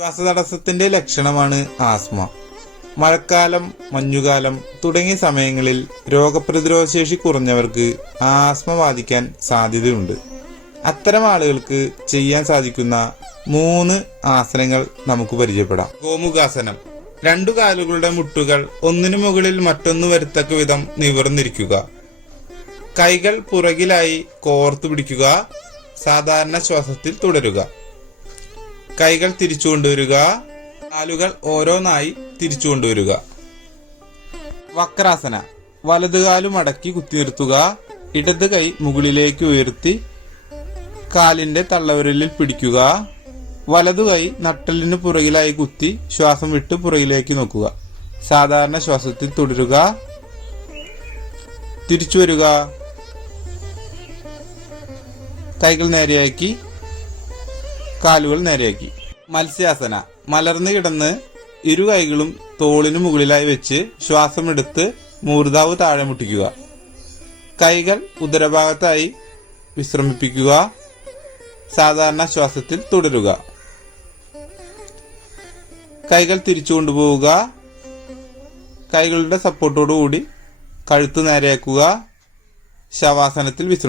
ശ്വാസതടസ്സത്തിന്റെ ലക്ഷണമാണ് ആസ്മ. മഴക്കാലം, മഞ്ഞുകാലം തുടങ്ങിയ സമയങ്ങളിൽ രോഗപ്രതിരോധശേഷി കുറഞ്ഞവർക്ക് ആസ്മ ബാധിക്കാൻ സാധ്യതയുണ്ട്. അത്തരം ആളുകൾക്ക് ചെയ്യാൻ സാധിക്കുന്ന 3 ആസനങ്ങൾ നമുക്ക് പരിചയപ്പെടാം. ഗോമുഖാസനം. 2 കാലുകളുടെ മുട്ടുകൾ ഒന്നിനു മുകളിൽ മറ്റൊന്ന് വരത്തക്ക വിധം നിവർന്നിരിക്കുക. കൈകൾ പുറകിലായി കോർത്തു പിടിക്കുക. സാധാരണ ശ്വാസത്തിൽ തുടരുക. കൈകൾ തിരിച്ചു കൊണ്ടുവരിക. കാലുകൾ ഓരോന്നായി തിരിച്ചു കൊണ്ടുവരിക. വക്രാസന. വലതുകാലു മടക്കി കുത്തി നിർത്തുക. ഇടത് കൈ മുകളിലേക്ക് ഉയർത്തി കാലിന്റെ തള്ളവിരലിൽ പിടിക്കുക. വലതു കൈ നട്ടെല്ലിന് പുറകിലായി കുത്തി ശ്വാസം വിട്ട് പുറകിലേക്ക് നോക്കുക. സാധാരണ ശ്വാസത്തിൽ തുടരുക. തിരിച്ചു വരിക. കൈകൾ നേരെയാക്കി, കാലുകൾ നേരെയാക്കി. മത്സ്യാസന. മലർന്നു കിടന്ന് ഇരു കൈകളും തോളിന് മുകളിലായി വെച്ച് ശ്വാസം എടുത്ത് മൂർധാവ് താഴെ മുട്ടിക്കുക. കൈകൾ ഉദരഭാഗത്തായി വിശ്രമിപ്പിക്കുക. സാധാരണ ശ്വാസത്തിൽ തുടരുക. കൈകൾ തിരിച്ചു കൊണ്ടുപോവുക. കൈകളുടെ സപ്പോർട്ടോടുകൂടി കഴുത്ത് നേരെയാക്കുക. ശവാസനത്തിൽ വിശ്രമിക്കുക.